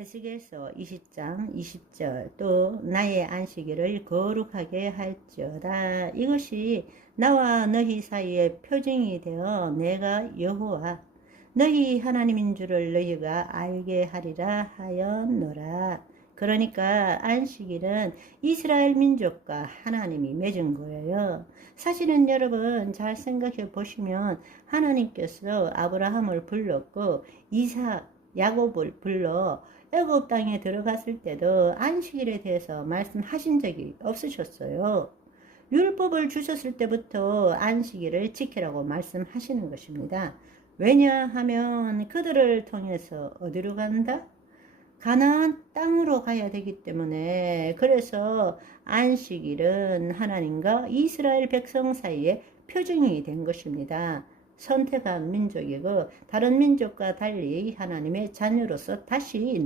에스겔서 20장 20절 또 나의 안식일을 거룩하게 할지어다 이것이 나와 너희 사이의 표징이 되어 내가 여호와 너희 하나님인 줄을 너희가 알게 하리라 하였노라 그러니까 안식일은 이스라엘 민족과 하나님이 맺은 거예요. 사실은 여러분 잘 생각해 보시면 하나님께서 아브라함을 불렀고 이삭, 야곱을 불러 애굽 땅에 들어갔을 때도 안식일에 대해서 말씀하신 적이 없으셨어요. 율법을 주셨을 때부터 안식일을 지키라고 말씀하시는 것입니다. 왜냐하면 그들을 통해서 어디로 간다? 가나안 땅으로 가야 되기 때문에 그래서 안식일은 하나님과 이스라엘 백성 사이에 표징이 된 것입니다. 선택한 민족이고 다른 민족과 달리 하나님의 자녀로서 다시